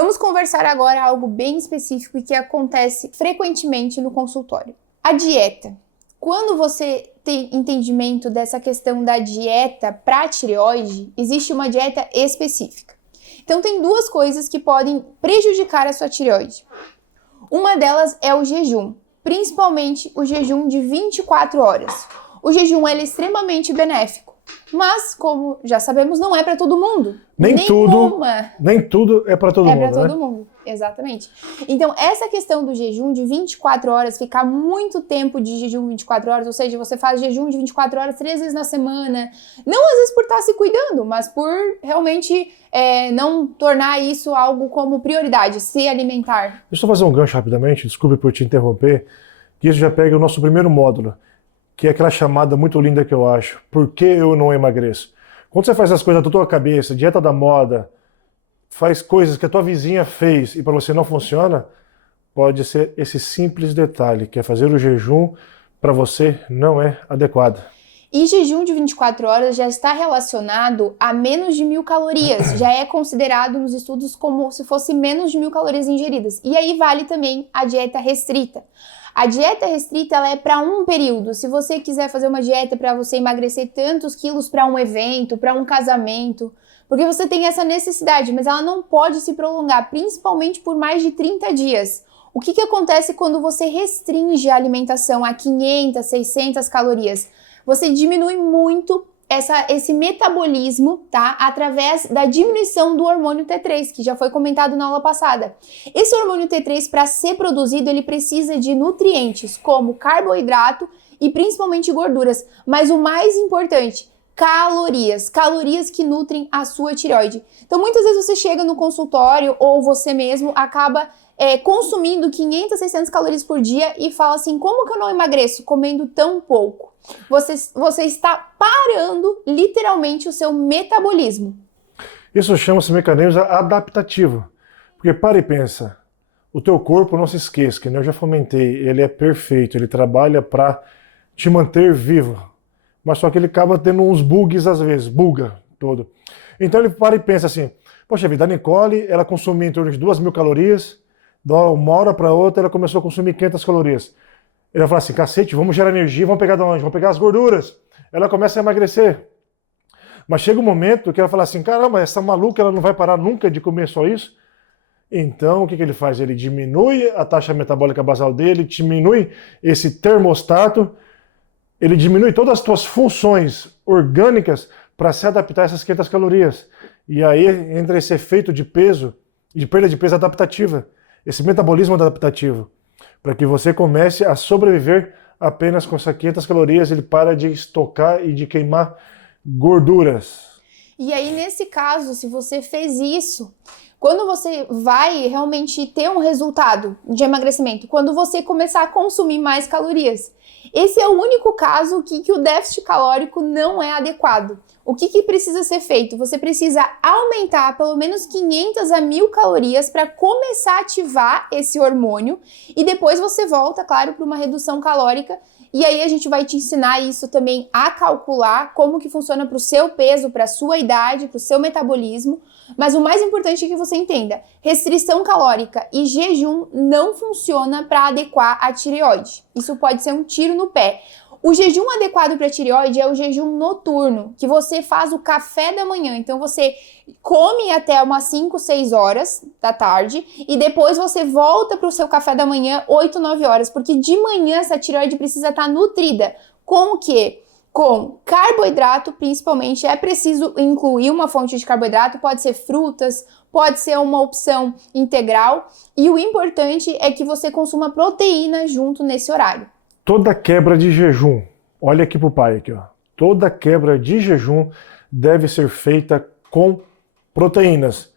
Vamos conversar agora algo bem específico e que acontece frequentemente no consultório. A dieta. Quando você tem entendimento dessa questão da dieta para a tireoide, existe uma dieta específica. Então tem duas coisas que podem prejudicar a sua tireoide. Uma delas é o jejum, principalmente o jejum de 24 horas. O jejum é extremamente benéfico, mas como já sabemos, não é para todo mundo. Nem tudo é para todo mundo, É para todo mundo, exatamente. Então, essa questão do jejum de 24 horas, ficar muito tempo de jejum 24 horas, ou seja, você faz jejum de 24 horas 3 vezes na semana, não às vezes por estar se cuidando, mas por realmente não tornar isso algo como prioridade, se alimentar. Deixa eu fazer um gancho rapidamente, desculpe por te interromper, que isso já pega o nosso primeiro módulo, que é aquela chamada muito linda que eu acho, por que eu não emagreço? Quando você faz as coisas da tua cabeça, dieta da moda, faz coisas que a tua vizinha fez e para você não funciona, pode ser esse simples detalhe, que é fazer o jejum para você não é adequado. E jejum de 24 horas já está relacionado a menos de 1.000 calorias, já é considerado nos estudos como se fosse menos de 1.000 calorias ingeridas. E aí vale também a dieta restrita. A dieta restrita ela é para um período. Se você quiser fazer uma dieta para você emagrecer tantos quilos para um evento, para um casamento, porque você tem essa necessidade, mas ela não pode se prolongar, principalmente por mais de 30 dias. O que acontece quando você restringe a alimentação a 500, 600 calorias? Você diminui muito esse metabolismo, tá? Através da diminuição do hormônio T3, que já foi comentado na aula passada. Esse hormônio T3, para ser produzido, ele precisa de nutrientes, como carboidrato e principalmente gorduras. Mas o mais importante, calorias que nutrem a sua tireoide. Então, muitas vezes você chega no consultório ou você mesmo acaba consumindo 500, 600 calorias por dia e fala assim, como que eu não emagreço comendo tão pouco? Você está parando literalmente o seu metabolismo. Isso chama-se mecanismo adaptativo. Porque para e pensa, o teu corpo, não se esqueça, que eu já fomentei, ele é perfeito, ele trabalha para te manter vivo. Mas só que ele acaba tendo uns bugs às vezes, buga todo. Então ele para e pensa assim, poxa vida, a Nicole, ela consumia em torno de 2.000 calorias, de uma hora para outra ela começou a consumir 500 calorias. Ele vai falar assim, cacete, vamos gerar energia, vamos pegar de onde? Vamos pegar as gorduras. Ela começa a emagrecer. Mas chega um momento que ela fala assim, caramba, essa maluca ela não vai parar nunca de comer só isso. Então o que ele faz? Ele diminui a taxa metabólica basal dele, diminui esse termostato, ele diminui todas as suas funções orgânicas para se adaptar a essas 500 calorias. E aí entra esse efeito de peso, de perda de peso adaptativa, esse metabolismo adaptativo, para que você comece a sobreviver apenas com essas 500 calorias, ele para de estocar e de queimar gorduras. E aí, nesse caso, se você fez isso, quando você vai realmente ter um resultado de emagrecimento, quando você começar a consumir mais calorias, esse é o único caso que o déficit calórico não é adequado. O que precisa ser feito? Você precisa aumentar pelo menos 500 a 1.000 calorias para começar a ativar esse hormônio e depois você volta, claro, para uma redução calórica. E aí a gente vai te ensinar isso também a calcular como que funciona para o seu peso, para a sua idade, para o seu metabolismo. Mas o mais importante é que você entenda, restrição calórica e jejum não funciona para adequar a tireoide. Isso pode ser um tiro no pé. O jejum adequado para a tireoide é o jejum noturno, que você faz o café da manhã. Então você come até umas 5, 6 horas da tarde e depois você volta para o seu café da manhã 8, 9 horas, porque de manhã essa tireoide precisa estar nutrida. Com o quê? Com carboidrato, principalmente. É preciso incluir uma fonte de carboidrato, pode ser frutas, pode ser uma opção integral. E o importante é que você consuma proteína junto nesse horário. Toda quebra de jejum, olha aqui pro pai aqui, ó. Toda quebra de jejum deve ser feita com proteínas.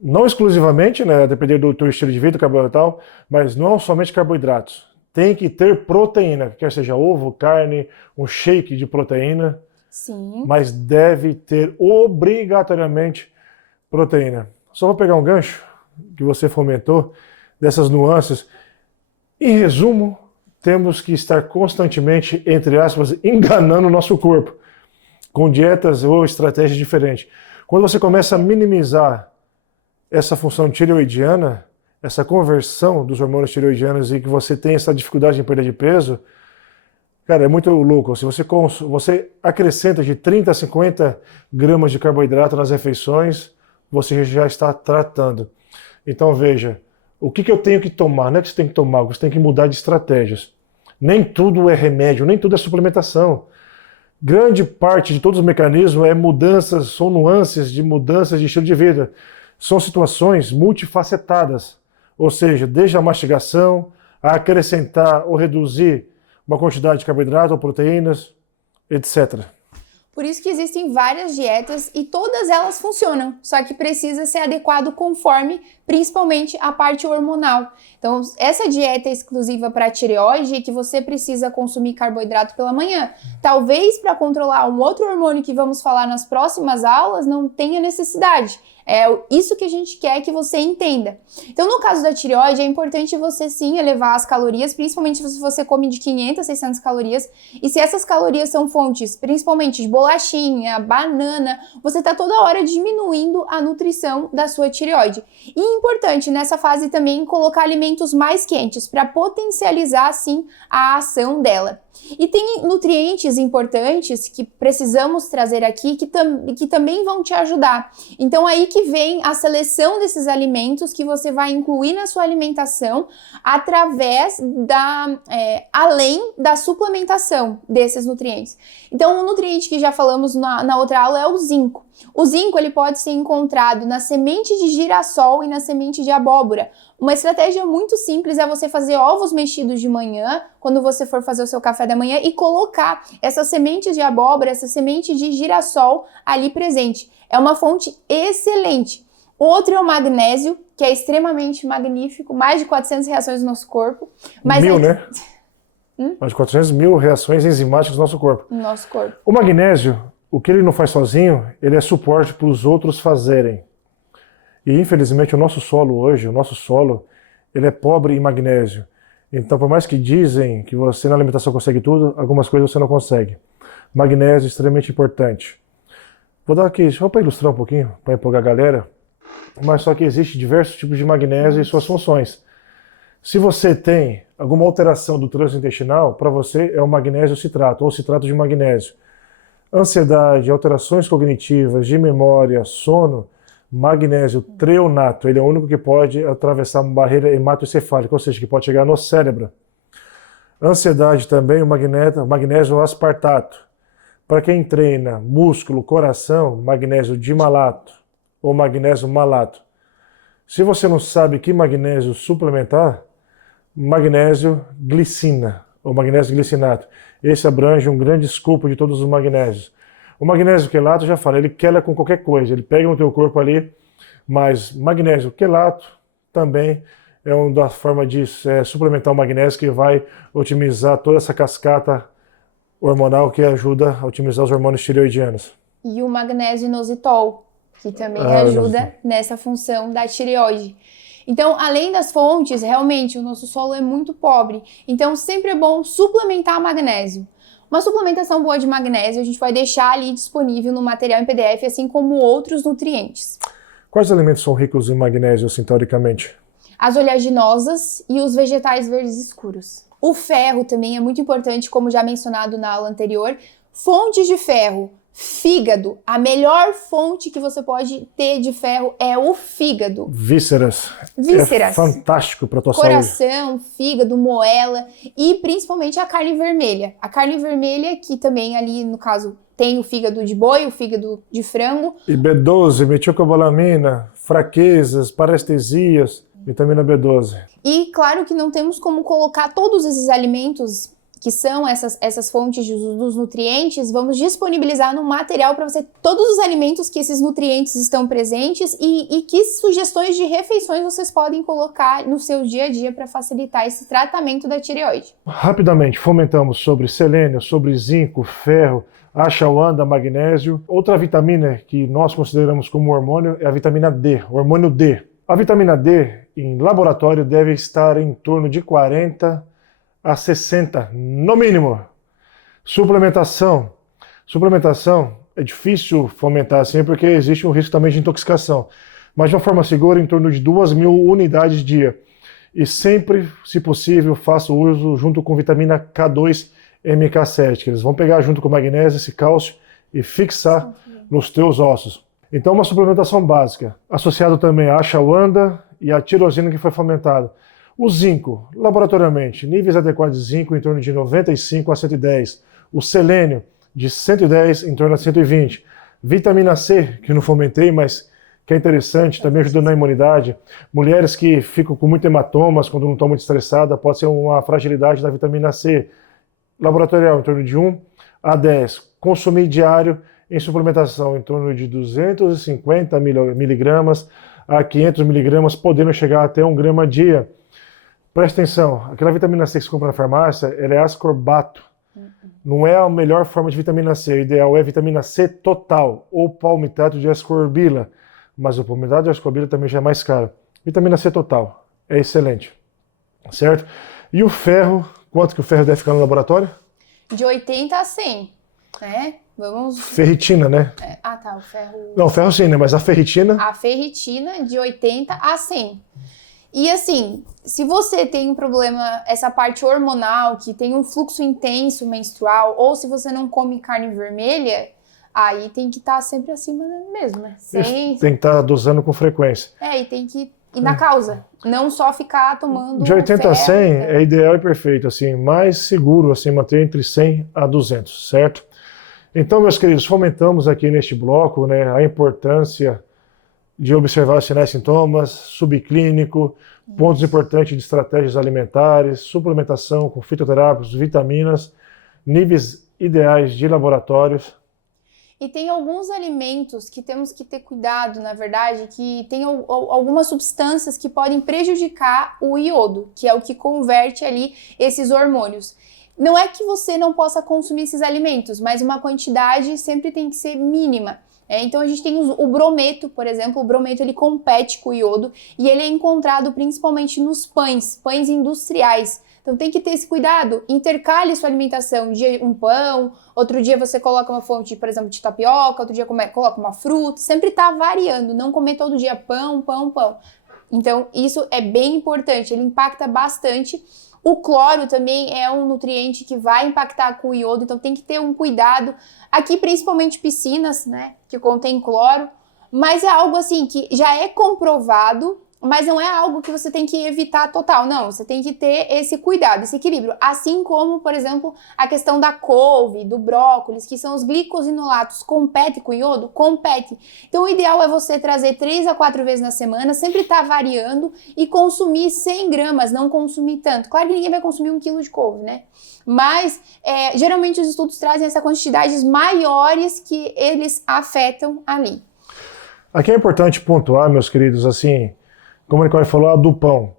Não exclusivamente, né, a depender do teu estilo de vida, carboidrato e tal, mas não somente carboidratos. Tem que ter proteína, quer seja ovo, carne, um shake de proteína. Sim. Mas deve ter obrigatoriamente proteína. Só vou pegar um gancho que você fomentou, dessas nuances. Em resumo, temos que estar constantemente, entre aspas, enganando o nosso corpo, com dietas ou estratégias diferentes. Quando você começa a minimizar essa função tireoidiana, essa conversão dos hormônios tireoidianos e que você tem essa dificuldade em perda de peso, cara, é muito louco. Se você acrescenta de 30 a 50 gramas de carboidrato nas refeições, você já está tratando. Então veja, o que eu tenho que tomar? Não é que você tem que tomar, você tem que mudar de estratégias. Nem tudo é remédio, nem tudo é suplementação. Grande parte de todos os mecanismos é mudanças, são nuances de mudanças de estilo de vida. São situações multifacetadas. Ou seja, desde a mastigação, a acrescentar ou reduzir uma quantidade de carboidrato ou proteínas, etc. Por isso que existem várias dietas e todas elas funcionam, só que precisa ser adequado conforme, principalmente, a parte hormonal. Então, essa dieta exclusiva para tireoide é que você precisa consumir carboidrato pela manhã. Talvez para controlar um outro hormônio que vamos falar nas próximas aulas não tenha necessidade. É isso que a gente quer que você entenda. Então, no caso da tireoide, é importante você sim elevar as calorias, principalmente se você come de 500 a 600 calorias. E se essas calorias são fontes, principalmente de bolachinha, banana, você está toda hora diminuindo a nutrição da sua tireoide. E é importante nessa fase também colocar alimentos mais quentes para potencializar assim a ação dela. E tem nutrientes importantes que precisamos trazer aqui que também vão te ajudar. Então aí que vem a seleção desses alimentos que você vai incluir na sua alimentação através além da suplementação desses nutrientes. Então o nutriente que já falamos na outra aula é o zinco. O zinco ele pode ser encontrado na semente de girassol e na semente de abóbora. Uma estratégia muito simples é você fazer ovos mexidos de manhã, quando você for fazer o seu café da manhã, e colocar essas sementes de abóbora, essa semente de girassol ali presente. É uma fonte excelente. Outro é o magnésio, que é extremamente magnífico, mais de 400 reações no nosso corpo. Mais de 400 mil reações enzimáticas no nosso corpo. No nosso corpo. O magnésio, o que ele não faz sozinho, ele é suporte para os outros fazerem. E infelizmente o nosso solo, ele é pobre em magnésio. Então, por mais que dizem que você na alimentação consegue tudo, algumas coisas você não consegue. Magnésio é extremamente importante. Vou dar aqui, só para ilustrar um pouquinho, para empolgar a galera, mas só que existe diversos tipos de magnésio e suas funções. Se você tem alguma alteração do trânsito intestinal, para você é o magnésio citrato ou citrato de magnésio. Ansiedade, alterações cognitivas, de memória, sono, magnésio treonato, ele é o único que pode atravessar uma barreira hematoencefálica, ou seja, que pode chegar no cérebro. Ansiedade também, o magnésio aspartato. Para quem treina músculo, coração, magnésio dimalato ou magnésio malato. Se você não sabe que magnésio suplementar, magnésio glicina ou magnésio glicinato. Esse abrange um grande escopo de todos os magnésios. O magnésio quelato, já falei, ele quela com qualquer coisa, ele pega no teu corpo ali, mas magnésio quelato também é uma forma de suplementar o magnésio que vai otimizar toda essa cascata hormonal que ajuda a otimizar os hormônios tireoidianos. E o magnésio inositol, que também ajuda nessa função da tireoide. Então, além das fontes, realmente o nosso solo é muito pobre, então sempre é bom suplementar magnésio. Uma suplementação boa de magnésio a gente vai deixar ali disponível no material em PDF, assim como outros nutrientes. Quais alimentos são ricos em magnésio, assim, teoricamente? As oleaginosas e os vegetais verdes escuros. O ferro também é muito importante, como já mencionado na aula anterior. Fontes de ferro. Fígado. A melhor fonte que você pode ter de ferro é o fígado. Vísceras. Vísceras. É fantástico para a tua Coração, saúde. fígado, moela e principalmente a carne vermelha. A carne vermelha que também ali, no caso, tem o fígado de boi, o fígado de frango. E B12, metilcobalamina, fraquezas, parestesias, vitamina B12. E claro que não temos como colocar todos esses alimentos que são essas fontes dos nutrientes, vamos disponibilizar no material para você todos os alimentos que esses nutrientes estão presentes e que sugestões de refeições vocês podem colocar no seu dia a dia para facilitar esse tratamento da tireoide. Rapidamente, fomentamos sobre selênio, sobre zinco, ferro, achawanda, magnésio. Outra vitamina que nós consideramos como hormônio é a vitamina D, o hormônio D. A vitamina D, em laboratório, deve estar em torno de 40 a 60, no mínimo. Suplementação. Suplementação é difícil fomentar assim porque existe um risco também de intoxicação. mas de uma forma segura, em torno de 2.000 unidades dia. E sempre, se possível, faça o uso junto com vitamina K2 MK7, que eles vão pegar junto com magnésio, esse cálcio, e fixar nos teus ossos. Então, uma suplementação básica, associado também à ashwagandha e à tirosina que foi fomentada. O zinco, laboratoriamente, níveis adequados de zinco em torno de 95 a 110. O selênio, de 110 em torno a 120. Vitamina C, que eu não fomentei, mas que é interessante, também ajudando na imunidade. Mulheres que ficam com muito hematomas quando não estão muito estressadas, pode ser uma fragilidade da vitamina C. Laboratorial, em torno de 1 a 10. Consumir diário em suplementação, em torno de 250 miligramas a 500 miligramas, podendo chegar até 1 grama dia. Presta atenção, aquela vitamina C que você compra na farmácia, ela é ascorbato. Não é a melhor forma de vitamina C, o ideal é vitamina C total, ou palmitato de ascorbila. Mas o palmitato de ascorbila também já é mais caro. Vitamina C total, é excelente, certo? E o ferro, quanto que o ferro deve ficar no laboratório? De 80 a 100, né? Vamos... Ferritina, né? Tá, o ferro... Não, o ferro sim, né? Mas a ferritina... A ferritina de 80 a 100. E assim, se você tem um problema, essa parte hormonal, que tem um fluxo intenso menstrual, ou se você não come carne vermelha, aí tem que estar sempre acima mesmo, né? Tem que estar dosando com frequência. E tem que ir na causa, não só ficar tomando de 80 ferro, a 100 é ideal e perfeito, assim, mais seguro, assim, manter entre 100 a 200, certo? Então, meus queridos, fomentamos aqui neste bloco, né, a importância de observar os sinais e sintomas, subclínico, pontos importantes de estratégias alimentares, suplementação com fitoterápicos, vitaminas, níveis ideais de laboratórios. E tem alguns alimentos que temos que ter cuidado, na verdade, que tem algumas substâncias que podem prejudicar o iodo, que é o que converte ali esses hormônios. Não é que você não possa consumir esses alimentos, mas uma quantidade sempre tem que ser mínima. Então a gente tem o brometo, por exemplo. O brometo ele compete com o iodo e ele é encontrado principalmente nos pães industriais. Então tem que ter esse cuidado, intercale sua alimentação. Um dia um pão, outro dia você coloca uma fonte, por exemplo, de tapioca, outro dia coloca uma fruta, sempre tá variando, não comer todo dia pão, pão, pão. Então isso é bem importante, ele impacta bastante. O cloro também é um nutriente que vai impactar com o iodo, então tem que ter um cuidado. Aqui, principalmente piscinas, né, que contém cloro, mas é algo assim que já é comprovado, mas não é algo que você tem que evitar total, não. Você tem que ter esse cuidado, esse equilíbrio. Assim como, por exemplo, a questão da couve, do brócolis, que são os glicosinolatos, compete com o iodo? Compete. Então o ideal é você trazer 3 a 4 vezes na semana, sempre estar variando e consumir 100 gramas, não consumir tanto. Claro que ninguém vai consumir 1 quilo de couve, né? Mas geralmente os estudos trazem essas quantidades maiores que eles afetam ali. Aqui é importante pontuar, meus queridos, assim, como a Nicole falou, a do pão.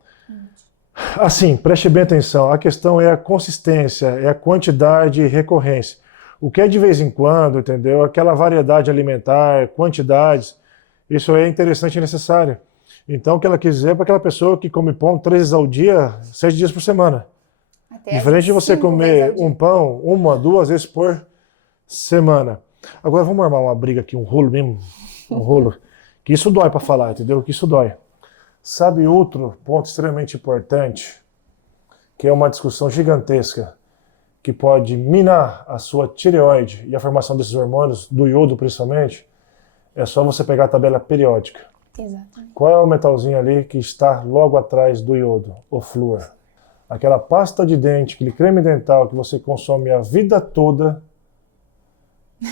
Assim, preste bem atenção, a questão é a consistência, é a quantidade e recorrência. O que é de vez em quando, entendeu? Aquela variedade alimentar, quantidades, isso é interessante e necessário. Então, o que ela quis dizer é para aquela pessoa que come pão 3 vezes ao dia, 7 dias por semana. Diferente de você comer um pão 1 a 2 vezes por semana. Agora vamos armar uma briga aqui, um rolo mesmo, um rolo, que isso dói para falar, entendeu? Que isso dói. Sabe outro ponto extremamente importante, que é uma discussão gigantesca, que pode minar a sua tireoide e a formação desses hormônios, do iodo principalmente? É só você pegar a tabela periódica. Exatamente. Qual é o metalzinho ali que está logo atrás do iodo? O flúor. Aquela pasta de dente, aquele creme dental que você consome a vida toda,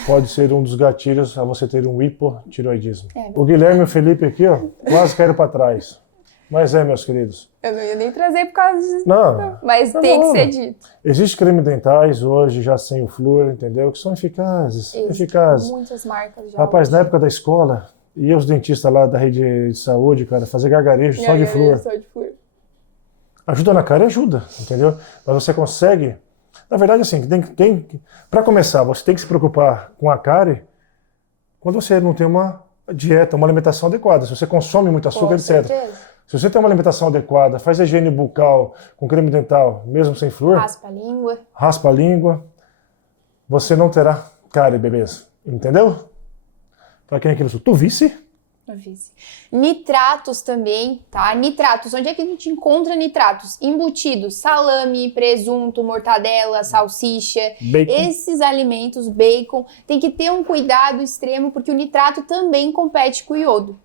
pode ser um dos gatilhos a você ter um hipotireoidismo. O Guilherme e o Felipe aqui, ó, quase caíram para trás. Mas meus queridos. Eu não ia nem trazer por causa disso. Não. Mas tem que ser dito. Existem cremes dentais hoje, já sem o flúor, entendeu? Que são eficazes. Eficazes. Muitas marcas já. Rapaz, na época da escola, ia os dentistas lá da rede de saúde, cara, fazer gargarejo só de flúor. Só de flúor. Ajuda na cara, ajuda, entendeu? Mas você consegue. Na verdade, assim, para começar, você tem que se preocupar com a cárie quando você não tem uma dieta, uma alimentação adequada. Se você consome muito açúcar, etc. Certeza. Se você tem uma alimentação adequada, faz a higiene bucal com creme dental, mesmo sem flúor, raspa a língua, você não terá cárie, bebês. Entendeu? Para quem é que tu visse? Nitratos também, tá? Nitratos, onde é que a gente encontra nitratos? Embutidos, salame, presunto, mortadela, salsicha. Bacon. Esses alimentos, bacon, tem que ter um cuidado extremo, porque o nitrato também compete com o iodo.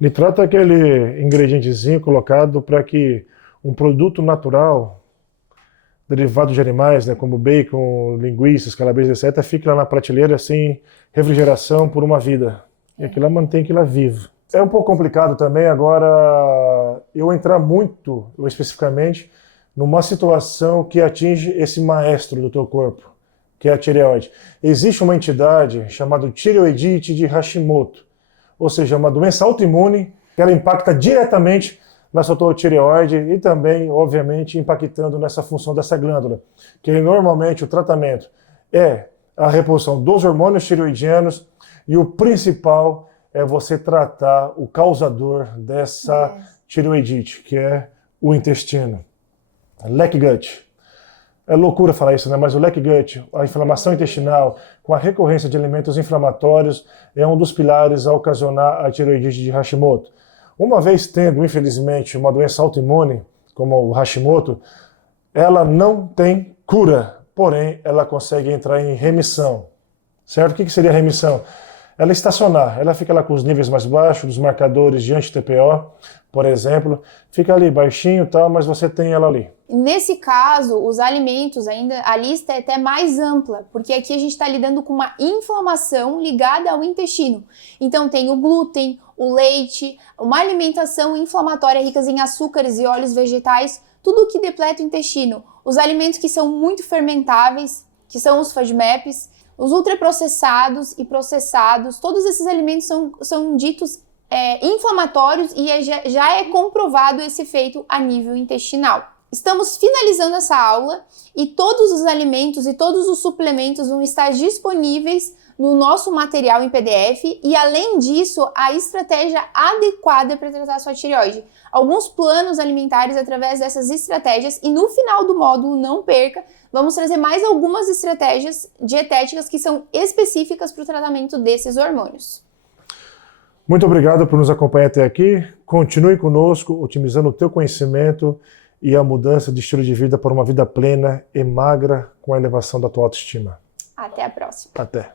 Nitrato é aquele ingredientezinho colocado para que um produto natural, derivado de animais, né, como bacon, linguiças, calabresa, etc., fique lá na prateleira sem refrigeração por uma vida. E aquilo lá mantém aquilo lá vivo. É um pouco complicado também agora eu entrar muito, especificamente, numa situação que atinge esse maestro do teu corpo, que é a tireoide. Existe uma entidade chamada tireoidite de Hashimoto, ou seja, uma doença autoimune que ela impacta diretamente na sua tireoide e também, obviamente, impactando nessa função dessa glândula, que normalmente o tratamento é a reposição dos hormônios tireoidianos e o principal é você tratar o causador dessa tireoidite, que é o intestino. Leaky gut. É loucura falar isso, né? Mas o leaky gut, a inflamação intestinal, com a recorrência de alimentos inflamatórios, é um dos pilares a ocasionar a tireoidite de Hashimoto. Uma vez tendo, infelizmente, uma doença autoimune, como o Hashimoto, ela não tem cura, porém, ela consegue entrar em remissão. Certo? O que seria remissão? Ela estacionar, ela fica lá com os níveis mais baixos, dos marcadores de anti-TPO, por exemplo, fica ali baixinho e tal, mas você tem ela ali. Nesse caso, os alimentos, ainda a lista é até mais ampla, porque aqui a gente está lidando com uma inflamação ligada ao intestino. Então tem o glúten, o leite, uma alimentação inflamatória rica em açúcares e óleos vegetais, tudo que depleta o intestino. Os alimentos que são muito fermentáveis, que são os FODMAPs, os ultraprocessados e processados, todos esses alimentos são ditos inflamatórios e já é comprovado esse efeito a nível intestinal. Estamos finalizando essa aula e todos os alimentos e todos os suplementos vão estar disponíveis no nosso material em PDF e, além disso, a estratégia adequada para tratar a sua tireoide. Alguns planos alimentares através dessas estratégias e no final do módulo, não perca, vamos trazer mais algumas estratégias dietéticas que são específicas para o tratamento desses hormônios. Muito obrigado por nos acompanhar até aqui. Continue conosco, otimizando o teu conhecimento e a mudança de estilo de vida para uma vida plena e magra com a elevação da tua autoestima. Até a próxima. Até.